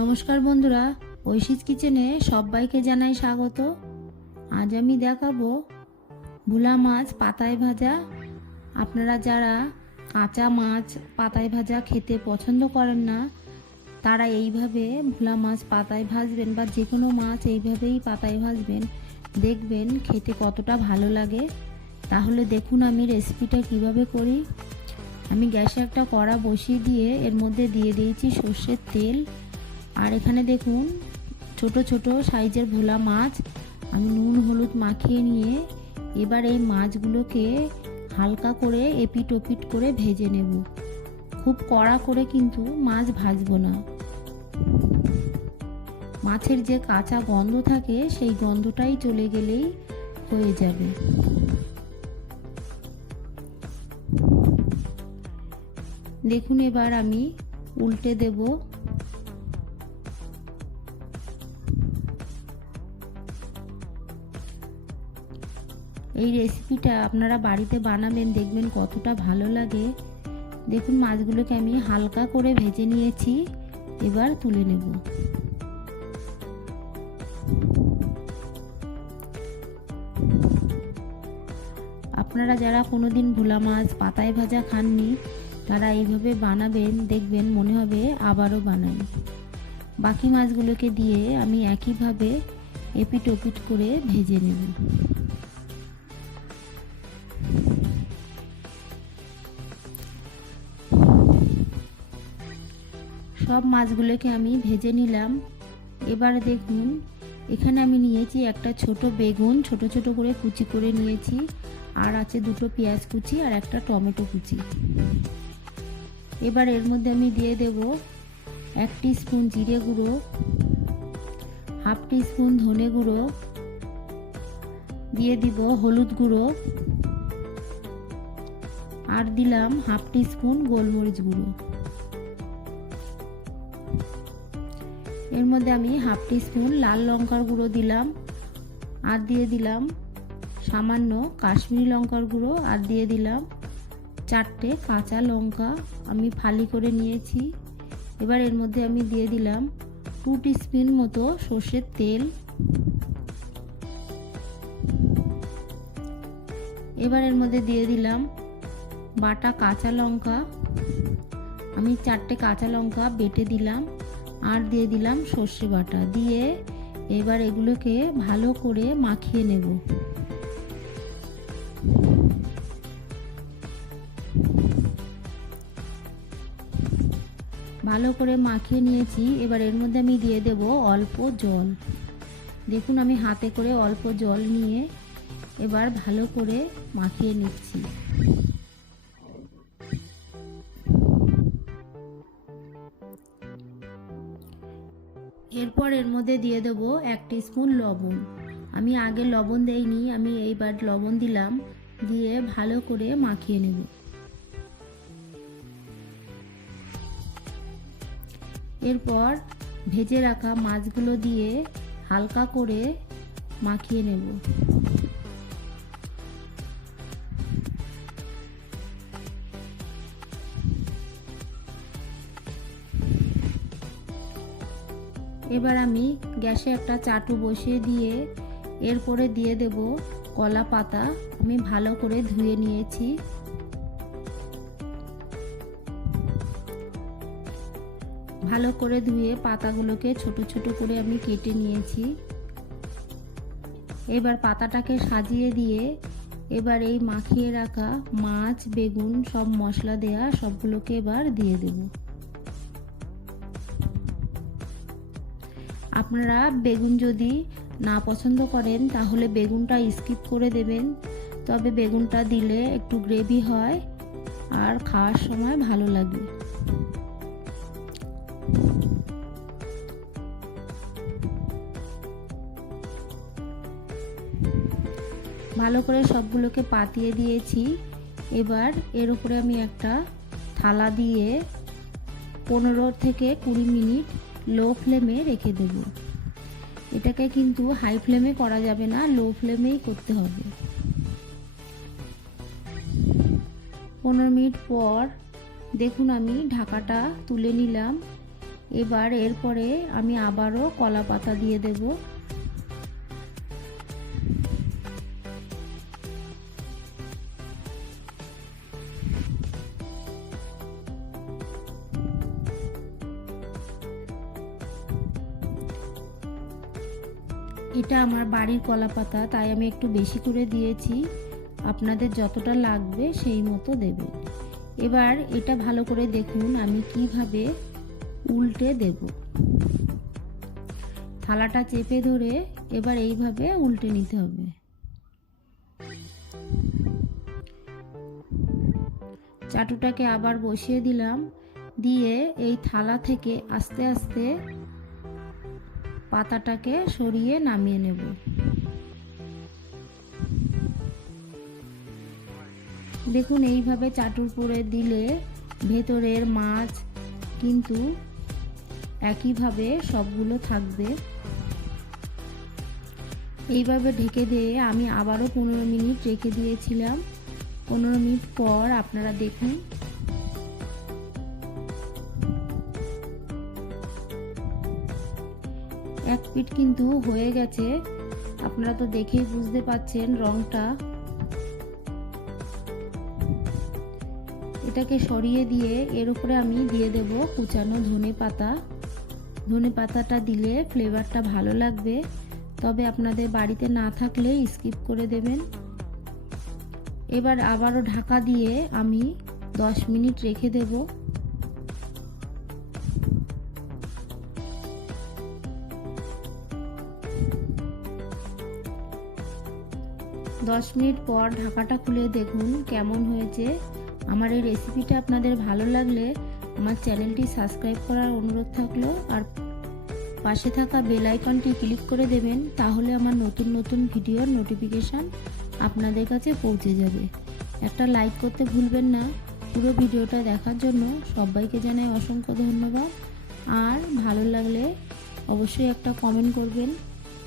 নমস্কার বন্ধুরা, ঐশীজ কিচেনে সবাইকে জানাই স্বাগত। আজ আমি দেখাবো ভোলা মাছ পাতায় ভাজা। আপনারা যারা কাঁচা মাছ পাতায় ভাজা খেতে পছন্দ করেন না, তারা এইভাবে ভোলা মাছ পাতায় ভাজবেন বা যে কোনো মাছ এইভাবেই পাতায় ভাজবেন, দেখবেন খেতে কতটা ভালো লাগে। তাহলে দেখুন আমি রেসিপিটা কিভাবে করি। আমি গ্যাসে একটা কড়া বসিয়ে দিয়ে এর মধ্যে দিয়ে দিয়েছি সর্ষের তেল। আর এখানে দেখুন ছোট ছোট সাইজের ভোলা মাছ আমি নুন হলুদ মাখিয়ে নিয়ে এবার এই মাছগুলোকে হালকা করে এপিট ওপিট করে ভেজে নেব। খুব কড়া করে কিন্তু মাছ ভাজবো না। মাছের যে কাঁচা গন্ধ থাকে সেই গন্ধটাই চলে গেলেই হয়ে যাবে। দেখুন এবার আমি উল্টে দেব। এই রেসিপিটা আপনারা বাড়িতে বানাবেন, দেখবেন কতটা ভালো লাগে। দেখুন মাছগুলোকে আমি হালকা করে ভেজে নিয়েছি, এবার তুলে নেব। আপনারা যারা কোনোদিন ভোলা মাছ পাতায় ভাজা খাননি, তারা এইভাবে বানাবেন, দেখবেন মনে হবে আবারও বানাই। বাকি মাছগুলোকে দিয়ে আমি একইভাবে এপিট ওপিট করে ভেজে নেব। সব মাছগুলোকে আমি ভেজে নিলাম। এবার দেখুন এখানে আমি নিয়েছি একটা ছোট বেগুন, ছোট ছোট করে কুচি করে নিয়েছি, আর আছে দুটো পেঁয়াজ কুচি আর একটা টমেটো কুচি। এবার এর মধ্যে আমি দিয়ে দেব 1 টিস্পুন জিরে গুঁড়ো, হাফ টিস্পুন ধনে গুঁড়ো, দিয়ে দিব হলুদ গুঁড়ো, আর দিলাম হাফ টিস্পুন গোলমরিচ গুঁড়ো। এর মধ্যে আমি হাফ টিস্পুন লাল লঙ্কার গুঁড়ো দিলাম, আর দিয়ে দিলাম সামান্য কাশ্মীরি লঙ্কার গুঁড়ো, আর দিয়ে দিলাম 4টে কাঁচা লঙ্কা আমি ফালি করে নিয়েছি। এবার এর মধ্যে আমি দিয়ে দিলাম 2 টিস্পুন মতো সর্ষের তেল। এবার এর মধ্যে দিয়ে দিলাম বাটা কাঁচা লঙ্কা, আমি 4টে কাঁচা লঙ্কা বেটে দিলাম, আর দিয়ে দিলাম সর্ষে বাটা দিয়ে এবার এগুলোকে ভালো করে মাখিয়ে নেব। ভালো করে মাখিয়ে নিয়েছি। এবার এর মধ্যে আমি দিয়ে দেব অল্প জল। দেখুন আমি হাতে করে অল্প জল নিয়ে এবার ভালো করে মাখিয়ে নিচ্ছি। এরপর এর মধ্যে দিয়ে দেব 1 টিস্পুন লবণ। আমি আগে লবণ দেইনি, আমি এইবার লবণ দিলাম, দিয়ে ভালো করে মাখিয়ে নেব। এরপর ভেজে রাখা মাছগুলো দিয়ে হালকা করে মাখিয়ে নেব। এবার আমি গ্যাসে একটা চাটু বসিয়ে দিয়ে এরপরে দিয়ে দেব কলা পাতা। আমি ভালো করে ধুয়ে নিয়েছি। ভালো করে ধুয়ে পাতাগুলোকে ছোট ছোট করে আমি কেটে নিয়েছি। এবার পাতাটাকে সাজিয়ে দিয়ে এবার এই মাখিয়ে রাখা মাছ বেগুন সব মশলা দেয়া সবগুলোকে এবার দিয়ে দেব। আপনারা বেগুন যদি না পছন্দ করেন তাহলে বেগুনটা স্কিপ করে দেবেন, তবে বেগুনটা দিলে একটু গ্রেভি হয় আর খাওয়ার সময় ভালো লাগে। ভালো করে সবগুলোকে পাতিয়ে দিয়েছি। এবার এর উপরে আমি একটা থালা দিয়ে 15 থেকে 20 মিনিট লো ফ্লেমে রেখে দেব। এটাকে কিন্তু হাই ফ্লেমে করা যাবে না, লো ফ্লেমেই করতে হবে। 15 মিনিট পর দেখুন আমি ঢাকাটা তুলে নিলাম। এবার এরপরে আমি আবারও কলা পাতা দিয়ে দেব। এটা আমার বাড়ির কলা পাতা, তাই আমি একটু বেশি করে দিয়েছি। আপনাদের যতটা লাগবে সেই মতো দেবেন। এবার এটা ভালো করে দেখুন আমি কিভাবে উল্টে দেব। থালাটা চেপে ধরে এবার এইভাবে উল্টে নিতে হবে। চাটুটাকে আবার বসিয়ে দিলাম, দিয়ে এই থালা থেকে আস্তে আস্তে পাতাটাকে সরিয়ে নামিয়ে নেব। দেখুন এইভাবে চাটুর করে দিলে ভেতরের মাছ কিন্তু একইভাবে সবগুলো থাকবে। এইভাবে ঢেকে দিয়ে আমি আবারও 15 মিনিট রেখে দিয়েছিলাম। 15 মিনিট পর আপনারা দেখুন এক পিঠ কিন্তু হয়ে গেছে। আপনারা তো দেখেই বুঝতে পাচ্ছেন রংটা। এটাকে সরিয়ে দিয়ে এর উপরে আমি দিয়ে দেব কুচানো ধনে পাতা। ধনে পাতাটা দিলে ফ্লেভারটা ভালো লাগবে, তবে আপনাদের বাড়িতে না থাকলে স্কিপ করে দেবেন। এবার আবারও ঢাকা দিয়ে আমি 10 মিনিট রেখে দেব। 10 মিনিট পর ঢাকাটা খুলে দেখুন কেমন হয়েছে। আমার এই রেসিপিটা আপনাদের ভালো লাগলে আমার চ্যানেলটি সাবস্ক্রাইব করার অনুরোধ থাকলো, আর পাশে থাকা বেল আইকনটি ক্লিক করে দেবেন, তাহলে আমার নতুন নতুন ভিডিওর নোটিফিকেশান আপনাদের কাছে পৌঁছে যাবে। একটা লাইক করতে ভুলবেন না। পুরো ভিডিওটা দেখার জন্য সবাইকে জানাই অসংখ্য ধন্যবাদ। আর ভালো লাগলে অবশ্যই একটা কমেন্ট করবেন।